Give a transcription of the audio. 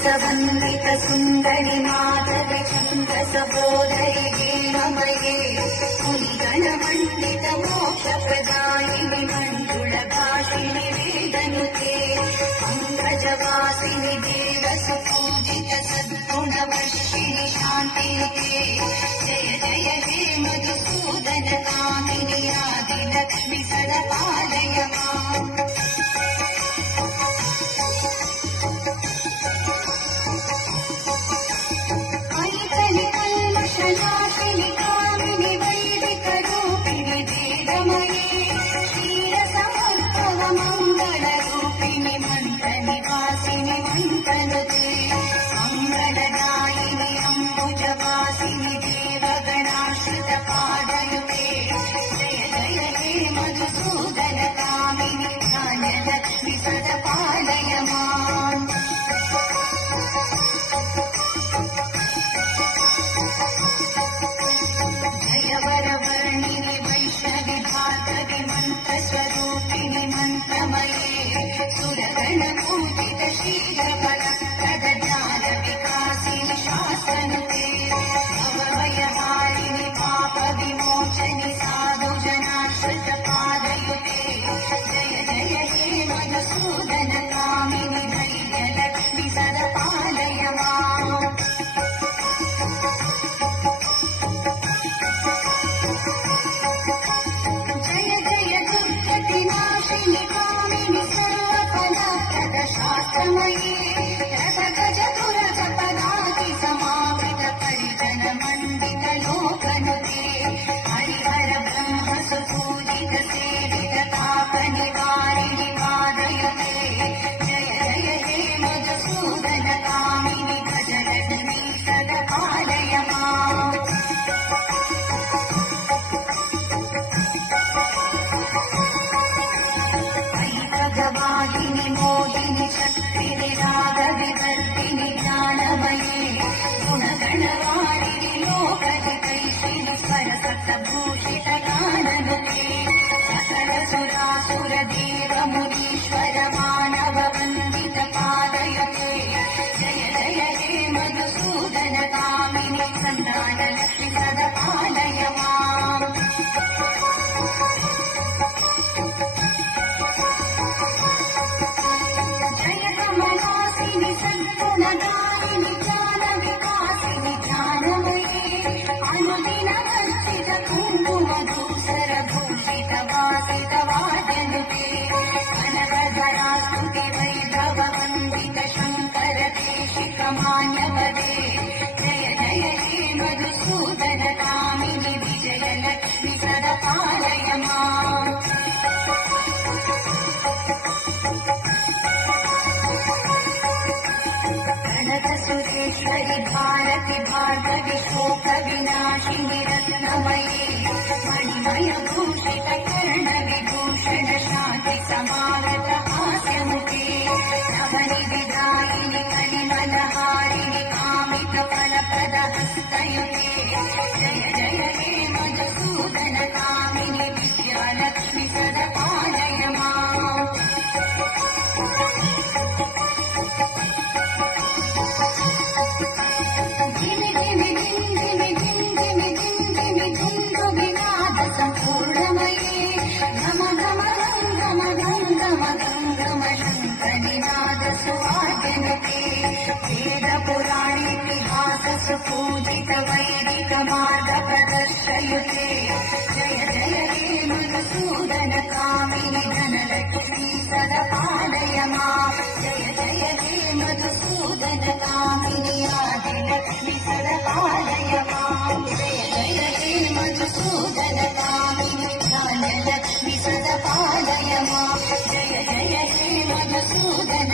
वन्दित सुन्दरि माधवि चन्द्र सहोदरि लीलमये मुनिगणमण्डित मोक्षप्रदायिनि मण्डुलभाषिणि वेदनुते पङ्कजवासिनि देवसुपूजित सद्गुणवर्षिणि शान्तियुते जय जय हे मधुसूदन कामिनि आदिलक्ष्मि सदा पालय माम् नाशिनि कामिनि वैदिकरूपिणि वेदमये क्षीरसमुद्भव मङ्गलरूपिणि मन्त्रनिवासिनि मन्त्रनुते मङ्गलदायिनि अम्बुजवासिनि देवगणाश्रितपादयुते जय जय हे मधुसूदन कामिनि धान्यलक्ष्मि सदा पालय माम् वरवर्णिनि वैष्णवि भार्गवि मन्त्रस्वरूपिणि मन्त्रमये सुरगणपूजित शीघ्रफलप्रद ज्ञान विकासिनि शासनुते भवभयहारिणि पापविमोचनि साधुजनाश्रितपादयुते जय जय हे मधुसूदन कामिनि धैर्यलक्ष्मि सदा पालय माम् नाशिनि कामिनि सर्वफलप्रद शास्त्रमये रथगजतुरगपदाति समावित परिजन मण्डित लोकनुते हरिहर ब्रह्म सुपूजित सेवित तापनिवारिणि पादयुते जय जय हे मधुसूदन कामिनि गजलक्ष्मि सदा पालय माम् भगवादिनि मोदिनि शक्तिनि रागविवर्धिनि ज्ञानमये गुणगणवारिणि लोकहितैषिणि स्वरसप्तभूषित गाननुते सकल सुरासुर देव मुनीश्वर मानव वन्दित पादयुते जय जय हे मधुसूदन कामिनि सन्तानलक्ष्मि सदा पालय माम् कमलासिनि सद्गुणदायिनि ज्ञानविकासिनि ज्ञानमये अनुदिनवर्षित कुङ्कुमधूसरभूषित वासित वाद्यनुते कनकधरास्तुति वैभववन्दित शङ्कर देशिकमान्यपदे जय जय हे मधुसूदन कामिनि विजयलक्ष्मि सदा पालय माम् सुरेश्वरि भारति भार्गवि शोकविनाशिनि रत्नमये मणिमय भूषित कर्णविभूषण शान्ति समागत हास्यमुखे नवनिधिदायिनि कलिमलहारिणि कामित फलप्रद हस्तयुते जय जय हे मधुसूदन कामिनि विद्यालक्ष्मि सदा पालय माम् पूर्णमये घम घम घम घम घम घम शङ्खनिनाद सुवाद्यनुते वेद पुराणेतिहास सुपूजित वैदिक मार्ग प्रदर्शयुते जय जय हे मधुसूदन कामिनि धनलक्ष्मि सदा पालय माम् जय जय हे मधुसूदन कामिनि आदिलक्ष्मि सदा पालय माम् जय जय हे मधुसूदन कामिनि धान्यलक्ष्मि सदा पालय माम् जय जय हे मधुसूदन